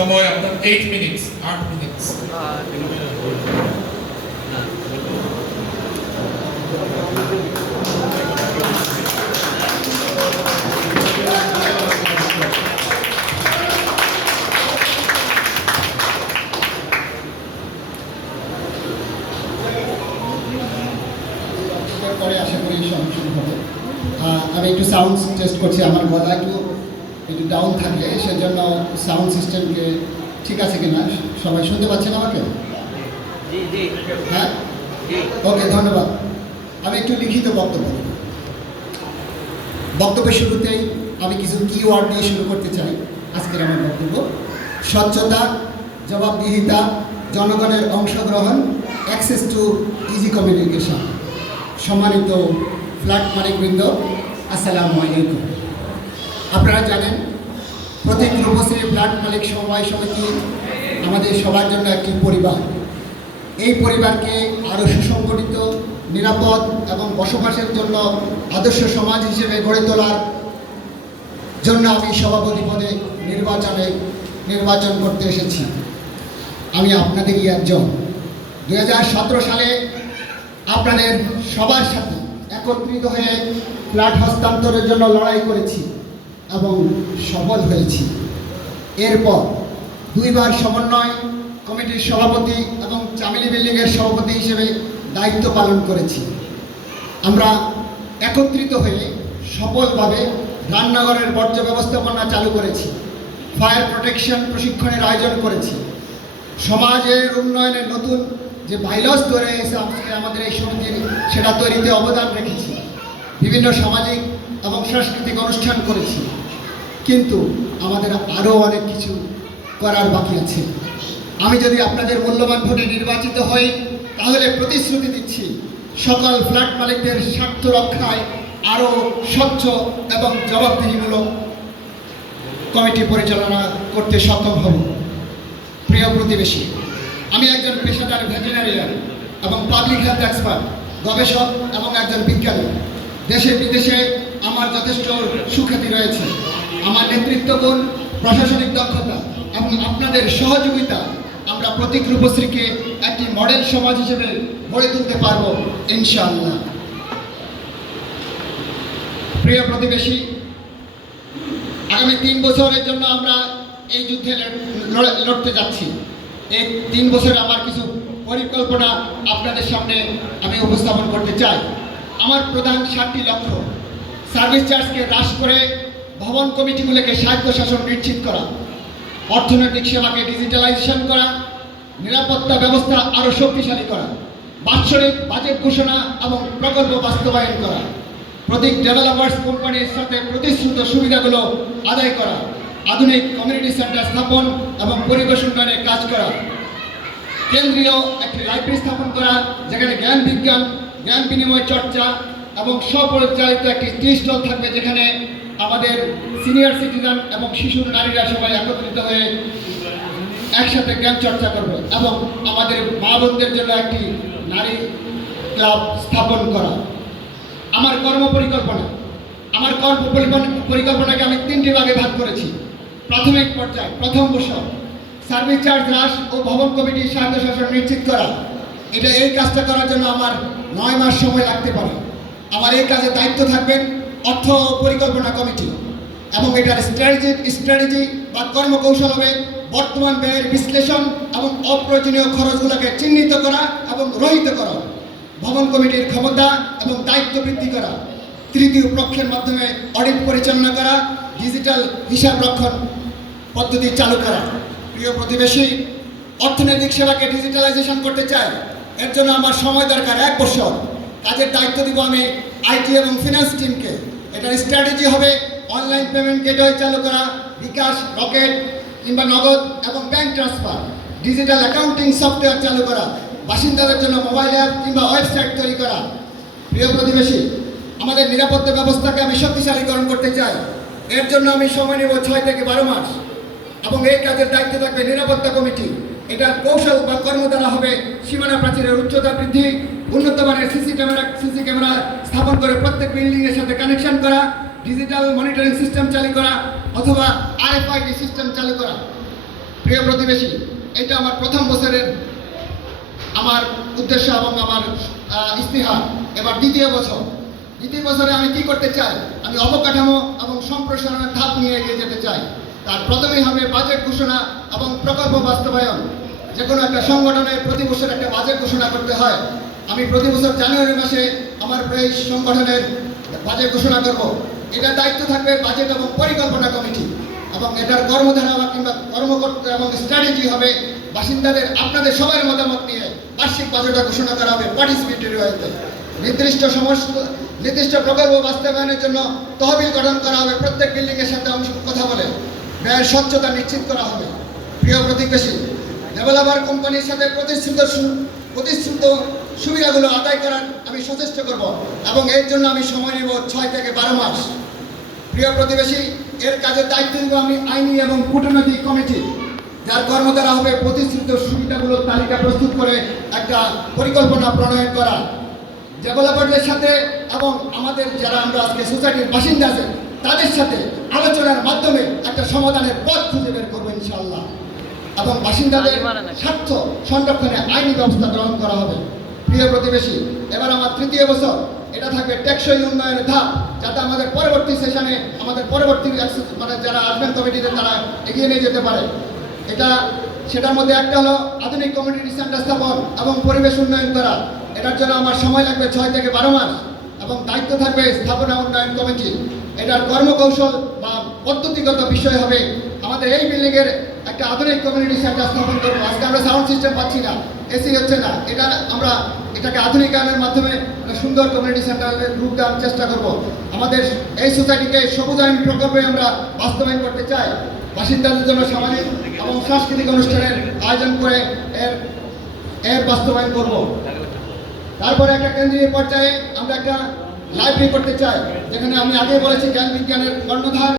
সময় আপনার 8 minutes 8 minutes. পরে আশা করি সম্মুখীন হবে। আমি একটু সাউন্ড টেস্ট করছি, আমার গলা একটু ডাউন থাকলে সেজন্য সাউন্ড সিস্টেমকে ঠিক আছে কিনা সবাই শুনতে পাচ্ছেন আমাকে? হ্যাঁ, ওকে, ধন্যবাদ। আমি একটু লিখিত বক্তব্য দেব। বক্তব্যের শুরুতেই আমি কিছু কিওয়ার্ড দিয়ে শুরু করতে চাই আজকের আমার বক্তব্য। স্বচ্ছতা, জবাবদিহিতা, জনগণের অংশগ্রহণ, অ্যাক্সেস টু ইজি কমিউনিকেশন। সম্মানিত ফ্ল্যাট মালিকবৃন্দ, আসসালামু আলাইকুম। আপনারা জানেন প্রতি রূপশ্রী ফ্ল্যাট মালিক সমবায় সমিতি আমাদের সবার জন্য একটি পরিবার। এই পরিবারকে আরও সুসংগঠিত, নিরাপদ এবং বসবাসের জন্য আদর্শ সমাজ হিসেবে গড়ে তোলার জন্য আমি সভাপতি পদে নির্বাচন করতে এসেছি। আমি আপনাদেরই একজন। 2017 সালে আপনাদের সবার সাথে একত্রিত হয়ে ফ্ল্যাট হস্তান্তরের জন্য লড়াই করেছি এবং সফল হয়েছি। এরপর 2 বার সমন্বয় কমিটির সভাপতি এবং চামেলি বিল্ডিংয়ের সভাপতি হিসেবে দায়িত্ব পালন করেছি। আমরা একত্রিত হয়ে সফলভাবে রান্নাঘরের বর্জ্য ব্যবস্থাপনা চালু করেছি, ফায়ার প্রোটেকশন প্রশিক্ষণের আয়োজন করেছি, সমাজের উন্নয়নের নতুন যে বাইলস তৈরি হয়েছে আমাদের এই সমিতির, সেটা তৈরিতে অবদান রেখেছি, বিভিন্ন সামাজিক এবং সাংস্কৃতিক অনুষ্ঠান করেছি। কিন্তু আমাদের আরও অনেক কিছু করার বাকি আছে। আমি যদি আপনাদের মূল্যবান ভোটে নির্বাচিত হই, তাহলে প্রতিশ্রুতি দিচ্ছি সকল ফ্ল্যাট মালিকদের স্বার্থ রক্ষায় আরও স্বচ্ছ এবং জবাবদিহিমূলক কমিটি পরিচালনা করতে সক্ষম হব। প্রিয় প্রতিবেশী, আমি একজন পেশাদার ভেটেরিনারিয়ান এবং পাবলিক হেলথ এক্সপার্ট, গবেষক এবং একজন বিজ্ঞানী। দেশে বিদেশে আমার যথেষ্ট সুখ্যাতি রয়েছে। আমার নেতৃত্ব গুণ, প্রশাসনিক দক্ষতা এবং আপনাদের সহযোগিতা আমরা প্রতীক রূপশ্রীকে একটি মডেল সমাজ হিসেবে গড়ে তুলতে পারব ইনশাআল্লাহ। প্রিয় প্রতিবেশী, আগামী 3 বছরের জন্য আমরা এই যুদ্ধে লড়তে যাচ্ছি। এই 3 বছরে আমার কিছু পরিকল্পনা আপনাদের সামনে আমি উপস্থাপন করতে চাই। আমার প্রধান 7টি লক্ষ্য: সার্ভিস চার্জকে হ্রাস করে ভবন কমিটিগুলোকে স্বায়ত্তশাসন নিশ্চিত করা, অর্থনৈতিক সেবাকে ডিজিটালাইজেশন করা, নিরাপত্তা ব্যবস্থা আরও শক্তিশালী করা, বাৎসরিক বাজেট ঘোষণা এবং প্রকল্প বাস্তবায়ন করা, প্রতীক ডেভেলপার্স কোম্পানির সাথে প্রতিশ্রুত সুবিধাগুলো আদায় করা, আধুনিক কমিউনিটি সেন্টার স্থাপন এবং পরিবেশ উন্নয়নে কাজ করা, কেন্দ্রীয় একটি লাইব্রেরি স্থাপন করা যেখানে জ্ঞান বিজ্ঞান, জ্ঞান বিনিময় চর্চা এবং স্বপরিচালিত একটি টি স্টল থাকবে, যেখানে আমাদের সিনিয়র সিটিজেন এবং শিশু নারীরা সবাই একত্রিত হয়ে একসাথে জ্ঞান চর্চা করবে, এবং আমাদের মা বোনদের জন্য একটি নারী ক্লাব স্থাপন করা। আমার কর্মপরিকল্পনাকে আমি 3টি ভাগে ভাগ করেছি। প্রাথমিক পর্যায়, প্রথম বছর সার্ভিস চার্জ হ্রাস ও ভবন কমিটির স্বায়ত্তশাসন নিশ্চিত করা। এই কাজটা করার জন্য আমার 9 মাস সময় লাগতে পারে। আমার এই কাজে দায়িত্ব থাকবেন অর্থ পরিকল্পনা কমিটি, এবং এটার স্ট্র্যাটেজি বা কর্মকৌশল হবে বর্তমান ব্যয়ের বিশ্লেষণ এবং অপ্রয়োজনীয় খরচগুলোকে চিহ্নিত করা এবং রহিত করা, ভবন কমিটির ক্ষমতা এবং দায়িত্ব বৃদ্ধি করা, তৃতীয় পক্ষের মাধ্যমে অডিট পরিচালনা করা, ডিজিটাল হিসাব রক্ষণ পদ্ধতি চালু করা। প্রিয় প্রতিবেশী, অর্থনৈতিক সেবাকে ডিজিটালাইজেশন করতে চাই। এর জন্য আমার সময় দরকার 1 বছর। কাজের দায়িত্ব দিব আমি আইটি এবং ফিনান্স টিমকে। এটার স্ট্র্যাটেজি হবে অনলাইন পেমেন্ট গেটওয়ে চালু করা, বিকাশ, রকেট কিংবা নগদ এবং bank transfer, digital accounting software চালু করা, বাসিন্দাদের জন্য মোবাইল অ্যাপ কিংবা ওয়েবসাইট তৈরি করা। প্রিয় প্রতিবেশী, আমাদের নিরাপত্তা ব্যবস্থাকে আমি শক্তিশালীকরণ করতে চাই। এর জন্য আমি সময় নেব 6 থেকে 12 মাস, এবং এই কাজের দায়িত্ব থাকবে নিরাপত্তা কমিটি। এটার কৌশল বা কর্মধারা হবে সীমানা প্রাচীরের উচ্চতা বৃদ্ধি, উন্নত মানের সিসি ক্যামেরা স্থাপন করে প্রত্যেক বিল্ডিংয়ের সাথে কানেকশন করা, ডিজিটাল মনিটরিং সিস্টেম চালু করা অথবা RFID সিস্টেম চালু করা। প্রিয় প্রতিবেশী, এটা আমার প্রথম বছরের আমার উদ্দেশ্য এবং আমার ইস্তিহার। এবার দ্বিতীয় বছরে আমি কি করতে চাই? আমি অবকাঠামো এবং সম্প্রসারণের ধাপ নিয়ে এগিয়ে যেতে চাই। তার প্রথমেই হবে বাজেট ঘোষণা এবং প্রকল্প বাস্তবায়ন। যে কোনো একটা সংগঠনের প্রতি বছর একটা বাজেট ঘোষণা করতে হয়। আমি প্রতি বছর জানুয়ারি মাসে আমার এই সংগঠনের বাজেট ঘোষণা করব। এটার দায়িত্ব থাকবে বাজেট এবং পরিকল্পনা কমিটি, এবং এটার কর্মধারা কিংবা কর্মকর্তা এবং স্ট্র্যাটেজি হবে বাসিন্দাদের, আপনাদের সবার মতামত নিয়ে বার্ষিক বাজেট ঘোষণা করা হবে পার্টিসিপেটরি ওয়েতে। নির্দিষ্ট প্রকল্প বাস্তবায়নের জন্য তহবিল গঠন করা হবে, প্রত্যেক বিল্ডিংয়ের সাথে কথা বলে ব্যয়ের স্বচ্ছতা নিশ্চিত করা হবে। প্রিয় প্রতিবেশী, ডেভেলপার কোম্পানির সাথে প্রতিশ্রুত সুবিধাগুলো আদায় করার আমি সচেষ্ট করব, এবং এর জন্য আমি সময় নেব 6 থেকে 12 মাস। প্রিয় প্রতিবেশী, এর কাজের দায়িত্ব দেব আমি আইনি এবং কূটনৈতিক কমিটি, যার কর্মধারা হবে প্রতিশ্রুত সুবিধাগুলোর তালিকা প্রস্তুত করে একটা পরিকল্পনা প্রণয়ন করা। ডেভেলপারদের সাথে এবং আমাদের যারা আমরা আজকে সোসাইটির বাসিন্দা আছেন তাদের সাথে আলোচনার মাধ্যমে একটা সমাধানের পথ খুঁজে বের করবো ইনশাআল্লাহ, এবং বাসিন্দাদের স্বার্থ সংরক্ষণে আইনি ব্যবস্থা গ্রহণ করা হবে। প্রিয় প্রতিবেশী, এবার আমার তৃতীয় বছর, এটা থাকবে টেকসই উন্নয়নের ধাপ, যাতে আমাদের পরবর্তী সেশনে আমাদের পরবর্তী মানে যারা আসবেন কমিটিতে তারা এগিয়ে নিয়ে যেতে পারে। সেটার মধ্যে একটা হলো আধুনিক কমিউনিটি সেন্টার স্থাপন এবং পরিবেশ উন্নয়ন করা। এটার জন্য আমার সময় লাগবে 6 থেকে 12 মাস, এবং দায়িত্ব থাকবে স্থাপনা উন্নয়ন কমিটি। এটার কর্মকৌশল বা পদ্ধতিগত বিষয় হবে আমাদের এই বিল্ডিংয়ের একটা আধুনিক কমিউনিটি সেন্টার স্থাপন করবো। আজকে আমরা সাউন্ড সিস্টেম পাচ্ছি না, এসি হচ্ছে না, আমরা এটাকে আধুনিকায়নের মাধ্যমে একটা সুন্দর কমিউনিটি সেন্টারের রূপ দেওয়ার চেষ্টা করব। আমাদের এই সোসাইটিকে সবুজায়ন প্রকল্পে আমরা বাস্তবায়ন করতে চাই। বাসিন্দাদের জন্য সামাজিক এবং সাংস্কৃতিক অনুষ্ঠানের আয়োজন করে এর বাস্তবায়ন করব। তারপরে একটা কেন্দ্রীয় পর্যায়ে আমরা একটা লাইব্রেরি করতে চাই, যেখানে আমি আগে বলেছি জ্ঞান বিজ্ঞানের কর্ণধার